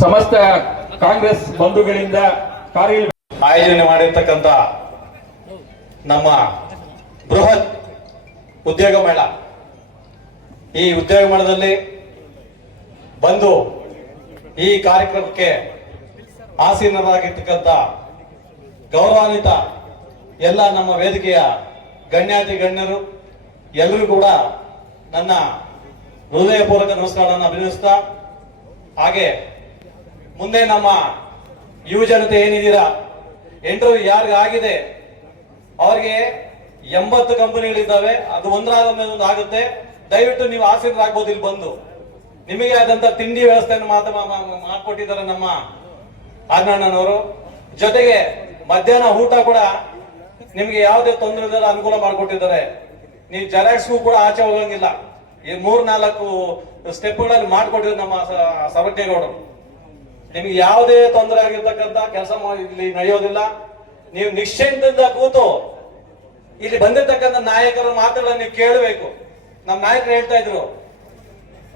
ಸಮಸ್ತ ಕಾಂಗ್ರೆಸ್ ಬಂಧುಗಳಿಂದ ಕಾರ್ಯ ಆಯೋಜನೆ ಮಾಡಿರ್ತಕ್ಕಂಥ ನಮ್ಮ ಬೃಹತ್ ಉದ್ಯೋಗ ಮೇಳ. ಈ ಉದ್ಯೋಗ ಮೇಳದಲ್ಲಿ ಬಂದು ಈ ಕಾರ್ಯಕ್ರಮಕ್ಕೆ ಆಸೀನರಾಗಿರ್ತಕ್ಕಂಥ ಗೌರವಾನ್ವಿತ ಎಲ್ಲ ನಮ್ಮ ವೇದಿಕೆಯ ಗಣ್ಯಾತಿ ಗಣ್ಯರು, ಎಲ್ಲರೂ ಕೂಡ ನನ್ನ ಹೃದಯಪೂರ್ವಕ ನಮಸ್ಕಾರವನ್ನು ಅಭಿನಯಿಸ್ತಾ ಹಾಗೆ ಮುಂದೆ ನಮ್ಮ ಯುವ ಜನತೆ ಏನಿದ್ದೀರಾ? ಇಂಟರ್ವ್ಯೂ ಯಾರಿಗಾಗಿದೆ? ಆಗಿದೆ ಅವ್ರಿಗೆ ಎಂಬತ್ತು ಕಂಪನಿಗಳಿದ್ದಾವೆ, ಅದು ಒಂದರಾದ ಮೇಲೆ ಒಂದು ಆಗುತ್ತೆ. ದಯವಿಟ್ಟು ನೀವು ಆಸೀನರಾಗ್ಬೋದು ಇಲ್ಲಿ ಬಂದು. ನಿಮಗೆ ಆದಂತ ತಿಂಡಿ ವ್ಯವಸ್ಥೆಯನ್ನು ಮಾತ್ರ ಮಾಡ್ಕೊಟ್ಟಿದ್ದಾರೆ ನಮ್ಮ ಅನ್ನಣ್ಣನವರು ಜೊತೆಗೆ ಮಧ್ಯಾಹ್ನ ಊಟ ಕೂಡ ನಿಮಗೆ ಯಾವುದೇ ತೊಂದರೆ ಇಲ್ಲದ ಅನುಕೂಲ ಮಾಡಿಕೊಟ್ಟಿದ್ದಾರೆ. ನೀವು ಜೆರಾಕ್ಸ್ಗೂ ಕೂಡ ಆಚೆ ಹೋಗಂಗಿಲ್ಲ. ಈ ಮೂರ್ ನಾಲ್ಕು ಸ್ಟೆಪ್ಗಳಲ್ಲಿ ಮಾಡಿಕೊಟ್ಟಿದ್ರು ನಮ್ಮ ಸರ್ವಜ್ಞೇಗೌಡರು ನಿಮ್ಗೆ ಯಾವುದೇ ತೊಂದರೆ ಆಗಿರ್ತಕ್ಕಂಥ ಕೆಲಸ ಇಲ್ಲಿ ನಡೆಯೋದಿಲ್ಲ. ನೀವು ನಿಶ್ಚಿಂತದಿಂದ ಕೂತು ಇಲ್ಲಿ ಬಂದಿರ್ತಕ್ಕಂಥ ನಾಯಕರ ಮಾತುಗಳನ್ನ ನೀವು ಕೇಳಬೇಕು. ನಮ್ಮ ನಾಯಕರು ಹೇಳ್ತಾ ಇದ್ರು,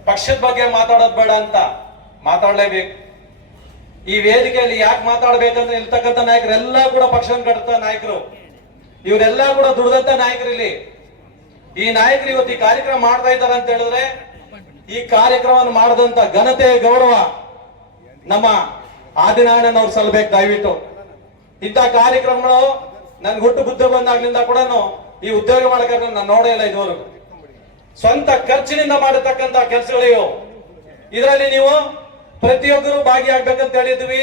ಪಕ್ಷದ ಬಗ್ಗೆ ಮಾತಾಡೋದು ಬೇಡ ಅಂತ. ಮಾತಾಡಲೇಬೇಕು. ಈ ವೇದಿಕೆಯಲ್ಲಿ ಯಾಕೆ ಮಾತಾಡ್ಬೇಕಂದ್ರೆ ಇರ್ತಕ್ಕಂಥ ನಾಯಕರೆಲ್ಲ ಕೂಡ ಪಕ್ಷವನ್ನು ಕಟ್ಟುತ್ತ ನಾಯಕರು. ಇವರೆಲ್ಲ ಕೂಡ ದುಡ್ದಂತ ನಾಯಕರು ಇಲ್ಲಿ. ಈ ನಾಯಕರು ಇವತ್ತು ಈ ಕಾರ್ಯಕ್ರಮ ಮಾಡ್ತಾ ಇದ್ದಾರೆ ಅಂತ ಹೇಳಿದ್ರೆ ಈ ಕಾರ್ಯಕ್ರಮವನ್ನು ಮಾಡಿದಂತ ಘನತೆ ಗೌರವ ನಮ್ಮ ಆದಿನಾರಾಯಣನವ್ರು ಸಲ್ಬೇಕು ದಯವಿಟ್ಟು. ಇಂಥ ಕಾರ್ಯಕ್ರಮಗಳು ನನ್ಗೆ ಹುಟ್ಟು ಬುದ್ಧ ಬಂದಾಗ್ಲಿಂದ ಕೂಡ ಈ ಉದ್ಯೋಗ ಮಾಡಕ್ಕೆ ನಾನು ನೋಡೇ ಇಲ್ಲ ಇದುವರೆಗೂ. ಸ್ವಂತ ಖರ್ಚಿನಿಂದ ಮಾಡತಕ್ಕಂತ ಕೆಲಸಗಳಿವು. ಇದರಲ್ಲಿ ನೀವು ಪ್ರತಿಯೊಬ್ಬರು ಭಾಗಿಯಾಗಬೇಕಂತ ಹೇಳಿದ್ವಿ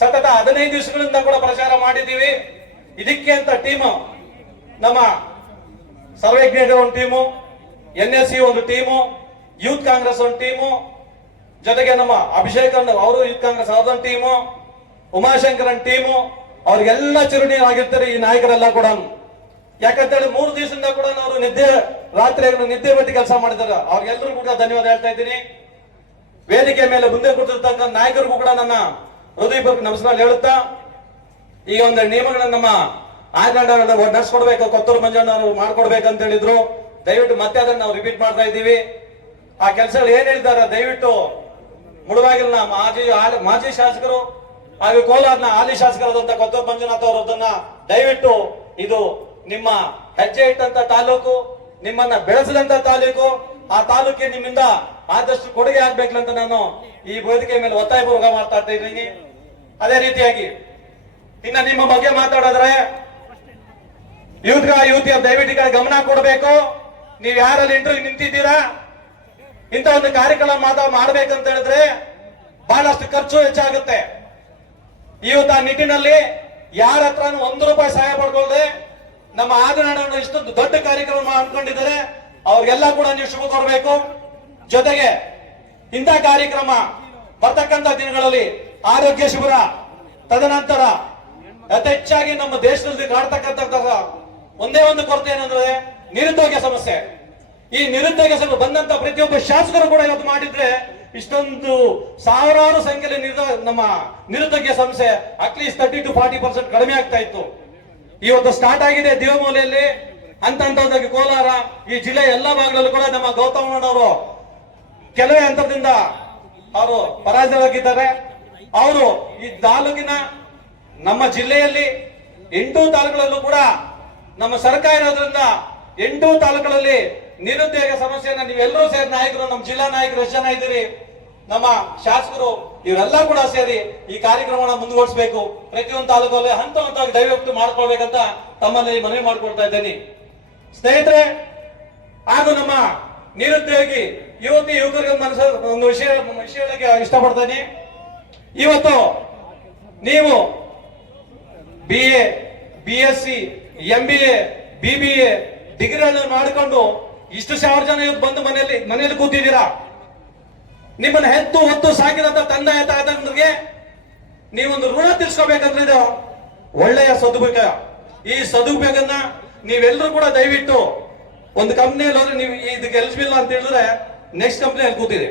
ಸತತ ಹದಿನೈದು ದಿವಸಗಳಿಂದ ಕೂಡ ಪ್ರಚಾರ ಮಾಡಿದ್ದೀವಿ. ಇದಕ್ಕೆ ಅಂತ ಟೀಮ್, ನಮ್ಮ ಸರ್ವಜ್ಞ ಒಂದು ಟೀಮು, ಎನ್ ಎಸ್ ಸಿ ಒಂದು ಟೀಮು, ಯೂತ್ ಕಾಂಗ್ರೆಸ್ ಒಂದು ಟೀಮು ಜೊತೆಗೆ ನಮ್ಮ ಅಭಿಷೇಕ್ ಅವರು ಯೂತ್ ಕಾಂಗ್ರೆಸ್ ಅವ್ರದೊಂದು ಟೀಮು, ಉಮಾಶಂಕರನ್ ಟೀಮು, ಅವ್ರಿಗೆಲ್ಲ ಚಿರುಣಿ ಆಗಿರ್ತಾರೆ ಈ ನಾಯಕರೆಲ್ಲ ಕೂಡ. ಯಾಕಂತೇಳಿ ಮೂರು ದಿವಸದಿಂದ ಕೂಡ ಅವರು ನಿದ್ದೆ, ರಾತ್ರಿ ನಿದ್ದೆ ಬಿಟ್ಟು ಕೆಲಸ ಮಾಡಿದ್ದಾರೆ. ಅವ್ರಿಗೆಲ್ಲರೂ ಕೂಡ ಧನ್ಯವಾದ ಹೇಳ್ತಾ ಇದ್ದೀನಿ. ವೇದಿಕೆ ಮೇಲೆ ಮುಂದೆ ಕೂತಿರ್ತಕ್ಕಂಥ ನಾಯಕರಿಗೂ ಕೂಡ ನನ್ನ ಹೃದಯಪೂರ್ವಕ ನಮಸ್ಕಾರ ಹೇಳುತ್ತಾ. ಈ ಒಂದು ನಿಯಮಗಳನ್ನ ನಮ್ಮ ಆಯ್ಕೊಂಡ ನಡೆಸ್ಕೊಡ್ಬೇಕು, ಕೊತ್ತೂರು ಮಂಜಣ್ಣ ಅವರು ಮಾಡ್ಕೊಡ್ಬೇಕಂತ ಹೇಳಿದ್ರು. ದಯವಿಟ್ಟು ಮತ್ತೆ ಅದನ್ನ ನಾವು ರಿಪೀಟ್ ಮಾಡ್ತಾ ಇದ್ದೀವಿ. ಆ ಕೆಲಸಗಳು ಏನ್ ಹೇಳಿದ್ದಾರೆ, ದಯವಿಟ್ಟು ಮುಳುವಾಗಿಲ್ಲ ಮಾಜಿ ಮಾಜಿ ಶಾಸಕರು ಹಾಗೂ ಕೋಲಾರನ ಹಾಲಿ ಶಾಸಕರಾದಂತಹ ಕೊತ್ತೂರು ಮಂಜುನಾಥ್ ಅವರದನ್ನ ದಯವಿಟ್ಟು ಇದು ನಿಮ್ಮ ಹೆಜ್ಜೆ ಇಟ್ಟಂತ ತಾಲೂಕು, ನಿಮ್ಮನ್ನ ಬೆಳೆಸಿದಂತ ತಾಲೂಕು, ಆ ತಾಲೂಕಿಗೆ ನಿಮ್ಮಿಂದ ಆದಷ್ಟು ಕೊಡುಗೆ ಆಗ್ಬೇಕಂತ ನಾನು ಈ ವೇದಿಕೆ ಮೇಲೆ ಒತ್ತಾಯಪೂರ್ವಕ ಮಾತಾಡ್ತಾ ಇದ್ದೀನಿ. ಅದೇ ರೀತಿಯಾಗಿ ಇನ್ನ ನಿಮ್ಮ ಬಗ್ಗೆ ಮಾತಾಡಿದ್ರೆ ಯೂತ್ಗ ಯುವತಿಯ ದಯವಿಟ್ಟು ಗಮನ ಕೊಡಬೇಕು. ನೀವು ಯಾರಲ್ಲಿ ಇಂಟರ್ವ್ಯೂ ನಿಂತಿದ್ದೀರಾ? ಇಂಥ ಒಂದು ಕಾರ್ಯಕ್ರಮ ಮಾಡಬೇಕಂತ ಹೇಳಿದ್ರೆ ಬಹಳಷ್ಟು ಖರ್ಚು ಹೆಚ್ಚಾಗುತ್ತೆ. ಇವತ್ತು ಆ ನಿಟ್ಟಿನಲ್ಲಿ ಯಾರ ಹತ್ರ ಒಂದು ರೂಪಾಯಿ ಸಹಾಯ ಪಡ್ಕೊಳ್ಳದೆ ನಮ್ಮ ಆದಿನಾಡನ್ನು ಇಷ್ಟೊಂದು ದೊಡ್ಡ ಕಾರ್ಯಕ್ರಮ ಅನ್ಕೊಂಡಿದ್ದಾರೆ ಅವ್ರಿಗೆಲ್ಲ ಕೂಡ ನೀವು ಶುಭ ಕೊಡಬೇಕು ಜೊತೆಗೆ ಇಂಥ ಕಾರ್ಯಕ್ರಮ ಬರ್ತಕ್ಕಂಥ ದಿನಗಳಲ್ಲಿ ಆರೋಗ್ಯ ಶಿಬಿರ, ತದನಂತರ ಹೆಚ್ಚಾಗಿ ನಮ್ಮ ದೇಶದಲ್ಲಿ ಕಾಡ್ತಕ್ಕಂಥ ಒಂದೇ ಒಂದು ಕೊರತೆ ಏನಂದ್ರೆ ನಿರುದ್ಯೋಗ ಸಮಸ್ಯೆ. ಈ ನಿರುದ್ಯೋಗ ಬಂದಂತ ಪ್ರತಿಯೊಬ್ಬ ಶಾಸಕರು ಕೂಡ ಇವತ್ತು ಮಾಡಿದ್ರೆ ಇಷ್ಟೊಂದು ಸಾವಿರಾರು ಸಂಖ್ಯೆಯಲ್ಲಿ ನಿರ್ದ, ನಮ್ಮ ನಿರುದ್ಯೋಗ ಸಂಸ್ಥೆ at least thirty to forty percent ಕಡಿಮೆ ಆಗ್ತಾ ಇತ್ತು. ಇವತ್ತು ಸ್ಟಾರ್ಟ್ ಆಗಿದೆ ದೇವಮೂಲೆಯಲ್ಲಿ, ಅಂತ ಹಂತವಾಗಿ ಕೋಲಾರ, ಈ ಜಿಲ್ಲೆಯ ಎಲ್ಲ ಭಾಗದಲ್ಲೂ ಕೂಡ ನಮ್ಮ ಗೌತಮಣ್ಣವರು ಕೆಲವೇ ಹಂತದಿಂದ ಅವರು ಪರಾಜಯವಾಗಿದ್ದಾರೆ. ಅವರು ಈ ತಾಲೂಕಿನ ನಮ್ಮ ಜಿಲ್ಲೆಯಲ್ಲಿ ಎಂಟು ತಾಲೂಕುಗಳಲ್ಲೂ ಕೂಡ ನಮ್ಮ ಸರ್ಕಾರ ಇರೋದ್ರಿಂದ ಎಂಟು ತಾಲೂಕುಗಳಲ್ಲಿ ನಿರುದ್ಯೋಗ ಸಮಸ್ಯೆಯನ್ನ ನೀವೆಲ್ಲರೂ ಸೇರಿ ನಾಯಕರು, ನಮ್ಮ ಜಿಲ್ಲಾ ನಾಯಕರು ಎಷ್ಟು ಜನ ಇದ್ದೀರಿ ನಮ್ಮ ಶಾಸಕರು, ಇವರೆಲ್ಲ ಕೂಡ ಸೇರಿ ಈ ಕಾರ್ಯಕ್ರಮವನ್ನು ಮುಂದುವರಿಸಬೇಕು. ಪ್ರತಿಯೊಂದು ತಾಲೂಕಲ್ಲಿ ಹಂತ ಹಂತವಾಗಿ ದಯವಿಟ್ಟು ಮಾಡ್ಕೊಳ್ಬೇಕಂತ ತಮ್ಮಲ್ಲಿ ಮನವಿ ಮಾಡ್ಕೊಳ್ತಾ ಇದ್ದೇನೆ. ಸ್ನೇಹಿತರೆ, ಹಾಗೂ ನಮ್ಮ ನಿರುದ್ಯೋಗಿ ಯುವತಿ ಯುವಕರಿಗೆ ಮನಸ್ಸು ಒಂದು ವಿಷಯ ವಿಷಯಗಳಿಗೆ ಇಷ್ಟಪಡ್ತೇನೆ. ಇವತ್ತು ನೀವು B A B S C M B A B B A ಡಿಗ್ರಿಗಳನ್ನು ಮಾಡಿಕೊಂಡು ಇಷ್ಟು ಸಾವಿರ ಜನ ಇವತ್ತು ಬಂದು ಮನೆಯಲ್ಲಿ ಮನೆಯಲ್ಲಿ ಕೂತಿದ್ದೀರಾ? ನಿಮ್ಮನ್ನ ಹೆತ್ತು ಹೊತ್ತು ಸಾಕಿದಂತ ತಂದೆ ತಾತಂದ್ರಿಗೆ ನೀವೊಂದು ಋಣ ತಿಳಿಸ್ಕೋಬೇಕಂದ್ರೆ ಇದು ಒಳ್ಳೆಯ ಸದುಪಯೋಗ. ಈ ಸದುಪಯೋಗನ್ನ ನೀವೆಲ್ಲರೂ ಕೂಡ ದಯವಿಟ್ಟು ಒಂದು ಕಂಪ್ನಿಯಲ್ಲಿ ಹೋದ್ರೆ ನೀವು ಇದಕ್ಕೆ ಎಲಿಜಿಬಲ್ ಅಂತ ಹೇಳಿದ್ರೆ ನೆಕ್ಸ್ಟ್ ಕಂಪ್ನಿಯಲ್ಲಿ ಕೂತಿದೆ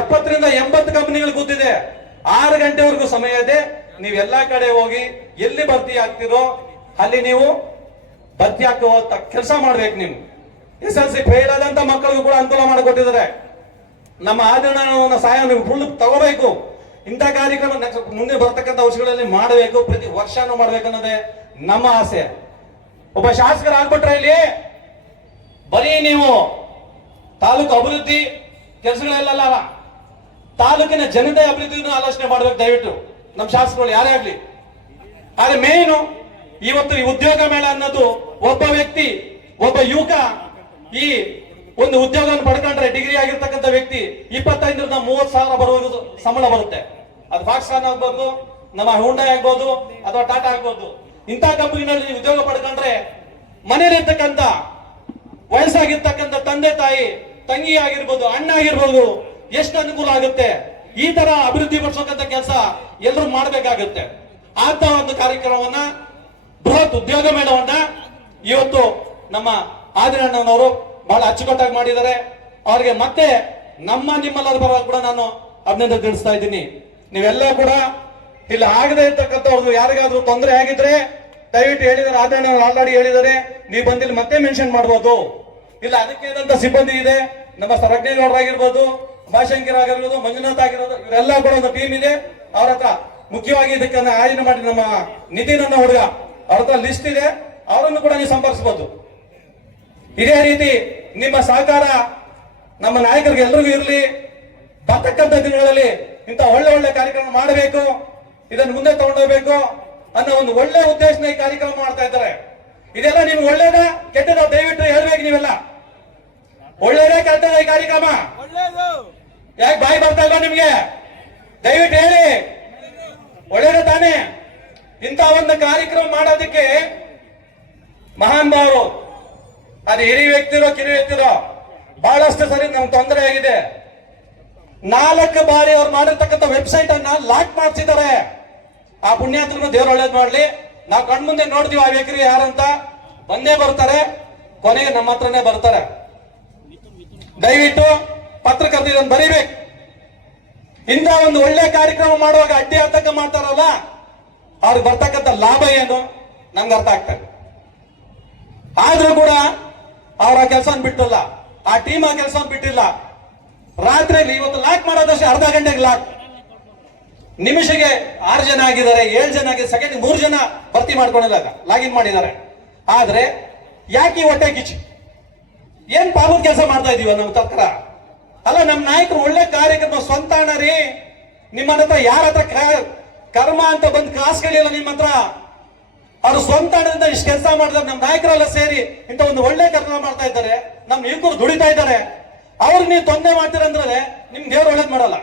ಎಪ್ಪತ್ತರಿಂದ ಎಂಬತ್ತು ಕಂಪ್ನಿಗಳು ಕೂತಿದೆ. ಆರು ಗಂಟೆವರೆಗೂ ಸಮಯ ಇದೆ. ನೀವು ಎಲ್ಲಾ ಕಡೆ ಹೋಗಿ ಎಲ್ಲಿ ಭರ್ತಿ ಆಗ್ತಿರೋ ಅಲ್ಲಿ ನೀವು ಭರ್ತಿ ಹಾಕುವಂತ ಕೆಲಸ ಮಾಡ್ಬೇಕು ನೀವು. ಎಸ್ ಎಲ್ ಸಿ ಫೇಲ್ ಆದಂತ ಮಕ್ಕಳಿಗೂ ಕೂಡ ಅನುಕೂಲ ಮಾಡಿಕೊಟ್ಟಿದ್ದಾರೆ. ನಮ್ಮ ಆದರಣ ಸಹಾಯ ನೀವು ಫುಲ್ ತಗೋಬೇಕು. ಇಂಥ ಕಾರ್ಯಕ್ರಮ ಮುಂದೆ ಬರ್ತಕ್ಕಂಥ ವರ್ಷಗಳಲ್ಲಿ ಮಾಡಬೇಕು, ಪ್ರತಿ ವರ್ಷನೂ ಮಾಡ್ಬೇಕು ಅನ್ನೋದೇ ನಮ್ಮ ಆಸೆ. ಒಬ್ಬ ಶಾಸಕರಾಗ್ಬಿಟ್ರೆ ಇಲ್ಲಿ ಬರೀ ನೀವು ತಾಲೂಕು ಅಭಿವೃದ್ಧಿ ಕೆಲಸಗಳೆಲ್ಲ ತಾಲೂಕಿನ ಜನತೆ ಅಭಿವೃದ್ಧಿಯನ್ನು ಆಲೋಚನೆ ಮಾಡ್ಬೇಕು ದಯವಿಟ್ಟು. ನಮ್ಮ ಶಾಸಕರು ಯಾರೇ ಆಗ್ಲಿ. ಆದ್ರೆ ಮೇನು ಇವತ್ತು ಈ ಉದ್ಯೋಗ ಮೇಳ ಅನ್ನೋದು ಒಬ್ಬ ವ್ಯಕ್ತಿ, ಒಬ್ಬ ಯುವಕ ಈ ಒಂದು ಉದ್ಯೋಗವನ್ನು ಪಡ್ಕೊಂಡ್ರೆ ಡಿಗ್ರಿ ಆಗಿರ್ತಕ್ಕಂಥ ವ್ಯಕ್ತಿ ಇಪ್ಪತ್ತೈದರಿಂದ ಮೂವತ್ತು ಸಾವಿರ ಬರುವುದು ಸಂಬಳ ಬರುತ್ತೆ. ಅದು ಫಾಕ್ಸ್ಕಾನ್ ಆಗ್ಬೋದು, ನಮ್ಮ ಹುಂಡೈ ಆಗ್ಬೋದು, ಅಥವಾ ಟಾಟಾ ಆಗ್ಬೋದು. ಇಂಥ ಕಂಪನಿನಲ್ಲಿ ಉದ್ಯೋಗ ಪಡ್ಕೊಂಡ್ರೆ ಮನೇಲಿರ್ತಕ್ಕಂಥ ವಯಸ್ಸಾಗಿರ್ತಕ್ಕಂಥ ತಂದೆ ತಾಯಿ, ತಂಗಿ ಆಗಿರ್ಬೋದು, ಅಣ್ಣ ಆಗಿರ್ಬೋದು, ಎಷ್ಟು ಅನುಕೂಲ ಆಗುತ್ತೆ? ಈ ತರ ಅಭಿವೃದ್ಧಿ ಪಡಿಸೋಕಂತ ಕೆಲಸ ಎಲ್ಲರೂ ಮಾಡಬೇಕಾಗುತ್ತೆ. ಆತ ಒಂದು ಕಾರ್ಯಕ್ರಮವನ್ನ ಬೃಹತ್ ಉದ್ಯೋಗ ಮೇಳವನ್ನ ಇವತ್ತು ನಮ್ಮ ಆದಿರಣ್ಣನವರು ಬಹಳ ಅಚ್ಚುಕಟ್ಟಾಗಿ ಮಾಡಿದ್ದಾರೆ. ಅವರಿಗೆ ಮತ್ತೆ ನಮ್ಮ ನಿಮ್ಮೆಲ್ಲರ ಪರವಾಗಿ ಕೂಡ ನಾನು ಅಭಿನಂದನೆ ತಿಳಿಸ್ತಾ ಇದ್ದೀನಿ. ನೀವೆಲ್ಲ ಕೂಡ ಇಲ್ಲಿ ಆಗದೆ ಇರ್ತಕ್ಕಂಥವ್ರದ್ದು ಯಾರಿಗಾದ್ರೂ ತೊಂದರೆ ಆಗಿದ್ರೆ ದಯವಿಟ್ಟು ಹೇಳಿದ್ದಾರೆ ಆದರಣ ಆಲ್ರೆಡಿ ಹೇಳಿದ್ದಾರೆ ನೀವು ಬಂದಿಲ್ಲಿ ಮತ್ತೆ ಮೆನ್ಷನ್ ಮಾಡ್ಬೋದು. ಇಲ್ಲ, ಅದಕ್ಕೆ ಇದಂತ ಸಿಬ್ಬಂದಿ ಇದೆ. ನಮ್ಮ ಸರ್ವಜ್ಞೇಗೌಡರಾಗಿರ್ಬೋದು ಭಾಷಂಕಿರ್ ಆಗಿರ್ಬೋದು, ಮಂಜುನಾಥ್ ಆಗಿರ್ಬೋದು, ಇವರೆಲ್ಲ ಕೂಡ ಒಂದು ಟೀಮ್ ಇದೆ. ಅವ್ರ ಹತ್ರ ಮುಖ್ಯವಾಗಿ ಇದಕ್ಕೆ ಆಯೋಜನೆ ಮಾಡಿ ನಮ್ಮ ನಿತಿನ್ ಅನ್ನೋ ಹುಡುಗ. ಅವ್ರ ಹತ್ರ ಲಿಸ್ಟ್ ಇದೆ. ಅವರನ್ನು ಕೂಡ ನೀವು ಸಂಪರ್ಕಿಸಬಹುದು ಇದೇ ರೀತಿ ನಿಮ್ಮ ಸಹಕಾರ ನಮ್ಮ ನಾಯಕರಿಗೆ ಎಲ್ರಿಗೂ ಇರಲಿ. ಬರ್ತಕ್ಕಂಥ ದಿನಗಳಲ್ಲಿ ಇಂಥ ಒಳ್ಳೆ ಒಳ್ಳೆ ಕಾರ್ಯಕ್ರಮ ಮಾಡಬೇಕು. ಇದನ್ನು ಮುಂದೆ ತಗೊಂಡೋಗ್ಬೇಕು ಅನ್ನೋ ಒಂದು ಒಳ್ಳೆ ಉದ್ದೇಶನ ಈ ಕಾರ್ಯಕ್ರಮ ಮಾಡ್ತಾ ಇದ್ದಾರೆ. ಇದೆಲ್ಲ ನೀವು ಒಳ್ಳೇದ? ಕೆಟ್ಟದ? ದಯವಿಟ್ಟು ಹೇಳ್ಬೇಕು ನೀವೆಲ್ಲ. ಒಳ್ಳೇದೇ ಕೆಟ್ಟದ ಈ ಕಾರ್ಯಕ್ರಮ. ಯಾಕೆ ಬಾಯಿ ಬರ್ತಾ ಇಲ್ವಾ ನಿಮ್ಗೆ? ದಯವಿಟ್ಟು ಹೇಳಿ. ಒಳ್ಳೇದ ತಾನೇ? ಇಂಥ ಒಂದು ಕಾರ್ಯಕ್ರಮ ಮಾಡೋದಕ್ಕೆ ಮಹಾನ್ ಭಾವರು ಅದು ಹಿರಿಯ ವ್ಯಕ್ತಿರೋ ಕಿರಿ ವ್ಯಕ್ತಿರೋ ಬಹಳಷ್ಟು ಸರಿ ನಮ್ಗೆ ತೊಂದರೆ ಆಗಿದೆ. ನಾಲ್ಕು ಬಾರಿ ಅವ್ರು ಮಾಡಿರ್ತಕ್ಕಂಥ ವೆಬ್ಸೈಟ್ ಅನ್ನ ಲಾಕ್ ಮಾಡ್ತಿದ್ದಾರೆ ಆ ಪುಣ್ಯಾತ್ಮನ ದೇವ್ರ ಒಳ್ಳೇದ್ ಮಾಡ್ಲಿ. ನಾವು ಕಣ್ಮುಂದೆ ನೋಡ್ತೀವಿ ಆ ವ್ಯಕ್ತಿ ಯಾರಂತ. ಬಂದೇ ಬರ್ತಾರೆ, ಕೊನೆಗೆ ನಮ್ಮ ಹತ್ರನೇ ಬರ್ತಾರೆ. ದಯವಿಟ್ಟು ಪತ್ರಕರ್ತರು ಇದನ್ನು ಬರೀಬೇಕು. ಇಂಥ ಒಂದು ಒಳ್ಳೆ ಕಾರ್ಯಕ್ರಮ ಮಾಡುವಾಗ ಅಡ್ಡಿ ಆತಂಕ ಮಾಡ್ತಾರಲ್ಲ, ಅವ್ರಿಗೆ ಬರ್ತಕ್ಕಂಥ ಲಾಭ ಏನು? ನಮ್ಗೆ ಅರ್ಥ ಆಗ್ತದೆ ಆದ್ರೂ ಕೂಡ ಅವ್ರ ಕೆಲಸ ಬಿಟ್ಟಲ್ಲ ಆ ಟೀಮ್ ಆ ಕೆಲಸ ಬಿಟ್ಟಿಲ್ಲ. ರಾತ್ರಿಯಲ್ಲಿ ಇವತ್ತು ಲಾಕ್ ಮಾಡೋದಷ್ಟೇ ಅರ್ಧ ಗಂಟೆಗೆ ಲಾಕ್ ನಿಮಿಷಗೆ ಆರು ಜನ ಆಗಿದ್ದಾರೆ, ಏಳು ಜನ ಆಗಿದೆ ಸೆಕೆಂಡ್ ಮೂರು ಜನ ಭರ್ತಿ ಮಾಡ್ಕೊಂಡಿಲ್ಲ ಲಾಗಿನ್ ಮಾಡಿದ್ದಾರೆ. ಆದ್ರೆ, ಯಾಕೆ ಹೊಟ್ಟೆ ಕಿಚ್ಚಿ? ಏನ್ ಪಾಪದ ಕೆಲಸ ಮಾಡ್ತಾ ಇದೀವ ನಮ್ಮ ತತ್ರ? ಅಲ್ಲ ನಮ್ಮ ನಾಯಕರು ಒಳ್ಳೆ ಕಾರ್ಯಕ್ರಮ, ಸ್ವಂತ ಅಣ್ಣ ರೀ. ನಿಮ್ಮ ಹತ್ರ ಯಾರ ಹತ್ರ ಕರ್ಮ ಅಂತ ಬಂದು ಕಾಸುಗಳಿಲ್ಲ ನಿಮ್ಮ ಹತ್ರ? ಅವ್ರು ಸ್ವಂತ ಹಣದಿಂದ ಇಷ್ಟು ಕೆಲಸ ಮಾಡಿದ್ರೆ ನಮ್ಮ ನಾಯಕರೆಲ್ಲ ಸೇರಿ ಇಂಥ ಒಂದು ಒಳ್ಳೆ ಕೆಲಸ ಮಾಡ್ತಾ ಇದ್ದಾರೆ. ನಮ್ಮ ಯುವಕರು ದುಡಿತಾ ಇದ್ದಾರೆ. ಅವ್ರಿಗೆ ನೀವು ತೊಂದರೆ ಮಾಡ್ತೀರಂದ್ರೆ ನಿಮ್ ದೇವ್ರು ಒಳ್ಳೇದ್ ಮಾಡಲ್ಲ.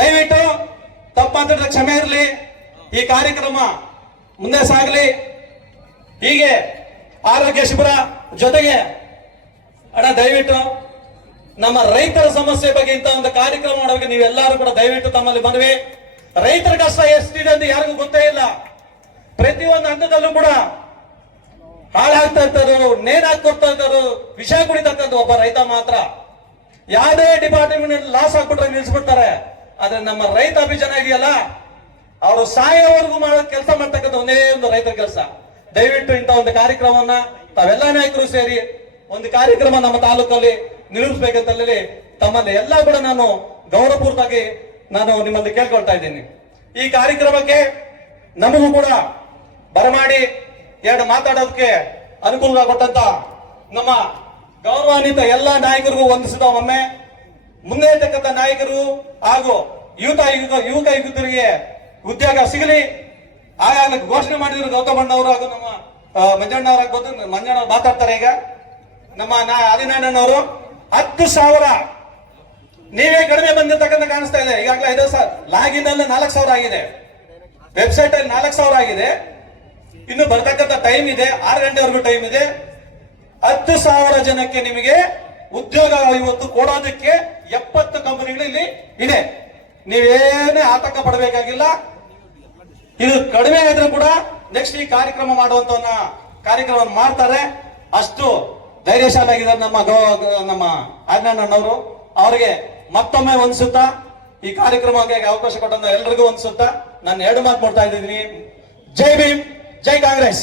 ದಯವಿಟ್ಟು ತಪ್ಪಾಂತ ಕ್ಷಮೆ ಇರಲಿ. ಈ ಕಾರ್ಯಕ್ರಮ ಮುಂದೆ ಸಾಗಲಿ. ಹೀಗೆ ಆರೋಗ್ಯ ಶಿಬಿರ ಜೊತೆಗೆ ಅಣ್ಣ, ದಯವಿಟ್ಟು ನಮ್ಮ ರೈತರ ಸಮಸ್ಯೆ ಬಗ್ಗೆ ಇಂತ ಒಂದು ಕಾರ್ಯಕ್ರಮ ಮಾಡೋಕೆ ನೀವೆಲ್ಲರೂ ಕೂಡ ದಯವಿಟ್ಟು ತಮ್ಮಲ್ಲಿ ಮನವಿ. ರೈತರ ಕಷ್ಟ ಎಷ್ಟಿದೆ ಅಂತ ಯಾರಿಗೂ ಗೊತ್ತೇ ಇಲ್ಲ. ಪ್ರತಿಯೊಂದು ಹಂತದಲ್ಲೂ ಕೂಡ ಹಾಳಾಗ್ತಾ ಇರ್ತಾರೋ ನೇಣ್ ಹಾಕೊಡ್ತಾ ವಿಷ ವಿಷಯ ಕುಡಿತಕ್ಕಂಥ ಒಬ್ಬ ರೈತ ಮಾತ್ರ. ಯಾವುದೇ ಡಿಪಾರ್ಟ್ಮೆಂಟ್ ಲಾಸ್ ಹಾಕ್ಬಿಟ್ರೆ ನಿಲ್ಸ್ಬಿಡ್ತಾರೆ. ಆದ್ರೆ ನಮ್ಮ ರೈತ ಅಭಿಜನ ಇದೆಯಲ್ಲ, ಅವರು ಸಾಯೋವರೆಗೂ ಮಾಡೋ ಕೆಲಸ ಮಾಡ್ತಕ್ಕಂಥ ಒಂದೇ ಒಂದು ರೈತರ ಕೆಲಸ. ದಯವಿಟ್ಟು ಇಂಥ ಒಂದು ಕಾರ್ಯಕ್ರಮವನ್ನ ತಾವೆಲ್ಲ ನಾಯಕರು ಸೇರಿ ಒಂದು ಕಾರ್ಯಕ್ರಮ ನಮ್ಮ ತಾಲೂಕಲ್ಲಿ ನಿರೂಪಿಸಬೇಕಂತಲ್ಲಿ ತಮ್ಮಲ್ಲಿ ಎಲ್ಲ ಕೂಡ ನಾನು ಗೌರವಪೂರ್ವಕವಾಗಿ ನಾನು ನಿಮ್ಮಲ್ಲಿ ಕೇಳ್ಕೊಳ್ತಾ ಇದ್ದೀನಿ. ಈ ಕಾರ್ಯಕ್ರಮಕ್ಕೆ ನಮಗೂ ಕೂಡ ಬರಮಾಡಿ ಎರಡು ಮಾತಾಡೋದಕ್ಕೆ ಅನುಕೂಲ ಕೊಟ್ಟಂತ ನಮ್ಮ ಗೌರವಾನ್ವಿತ ಎಲ್ಲ ನಾಯಕರಿಗೂ ವಂದಿಸಿದ ಒಮ್ಮೆ ಮುಂದೆ ಇರ್ತಕ್ಕಂಥ ನಾಯಕರು ಹಾಗೂ ಯುವತ ಯುವಕ ಯುವಕ ಯುವಕರಿಗೆ ಉದ್ಯೋಗ ಸಿಗಲಿ. ಆಗಾಗ ಘೋಷಣೆ ಮಾಡಿದ್ರು ಗೌತಮಣ್ಣವರು ಹಾಗೂ ನಮ್ಮ ಮಂಜಣ್ಣವರಾಗ್ಬೋದು ಮಂಜಣ್ಣ ಮಾತಾಡ್ತಾರೆ ಈಗ. ನಮ್ಮ ನಾ ಆದಿನಾರಾಯಣವರು ಹತ್ತು ಸಾವಿರ ನೀವೇ ಕಡಿಮೆ ಬಂದಿರ್ತಕ್ಕಂಥ ಕಾಣಿಸ್ತಾ ಇದೆ. ಈಗಾಗಲೇ ಐದು ಸಾವಿರ ಲಾಗಿನ್ ಅಲ್ಲಿ ನಾಲ್ಕು ಸಾವಿರ ಆಗಿದೆ. ವೆಬ್ಸೈಟ್ ಅಲ್ಲಿ ನಾಲ್ಕು ಸಾವಿರ ಆಗಿದೆ. ಇನ್ನು ಬರ್ತಕ್ಕಂಥ ಟೈಮ್ ಇದೆ, ಆರು ಗಂಟೆವರೆಗೂ ಟೈಮ್ ಇದೆ. ಹತ್ತು ಸಾವಿರ ಜನಕ್ಕೆ ನಿಮಗೆ ಉದ್ಯೋಗ ಇವತ್ತು ಕೊಡೋದಕ್ಕೆ ಎಪ್ಪತ್ತು ಕಂಪನಿಗಳು ಇಲ್ಲಿ ಇದೆ. ನೀವೇನೇ ಆತಂಕ ಪಡಬೇಕಾಗಿಲ್ಲ. ಇದು ಕಡಿಮೆ ಆದ್ರೂ ಕೂಡ ನೆಕ್ಸ್ಟ್ ಈ ಕಾರ್ಯಕ್ರಮ ಮಾಡುವಂತ ಕಾರ್ಯಕ್ರಮ ಮಾಡ್ತಾರೆ. ಅಷ್ಟು ಧೈರ್ಯಶಾಲಿಯಾಗಿದ್ದಾರೆ ನಮ್ಮ ಗೌ- ನಮ್ಮ ಆಜ್ಞಾನಣ್ಣವರು ಅವರಿಗೆ ಮತ್ತೊಮ್ಮೆ ಒಂದ್ಸುತ್ತ ಈ ಕಾರ್ಯಕ್ರಮಕ್ಕೆ ಅವಕಾಶ ಕೊಟ್ಟಂತ ಎಲ್ರಿಗೂ ಒಂದ್ಸುತ್ತ ನಾನು ಎರಡು ಮಾತು ಕೊಡ್ತಾ ಇದ್ದೀನಿ. ಜೈ ಭೀಮ್! ಜೈ ಕಾಂಗ್ರೆಸ್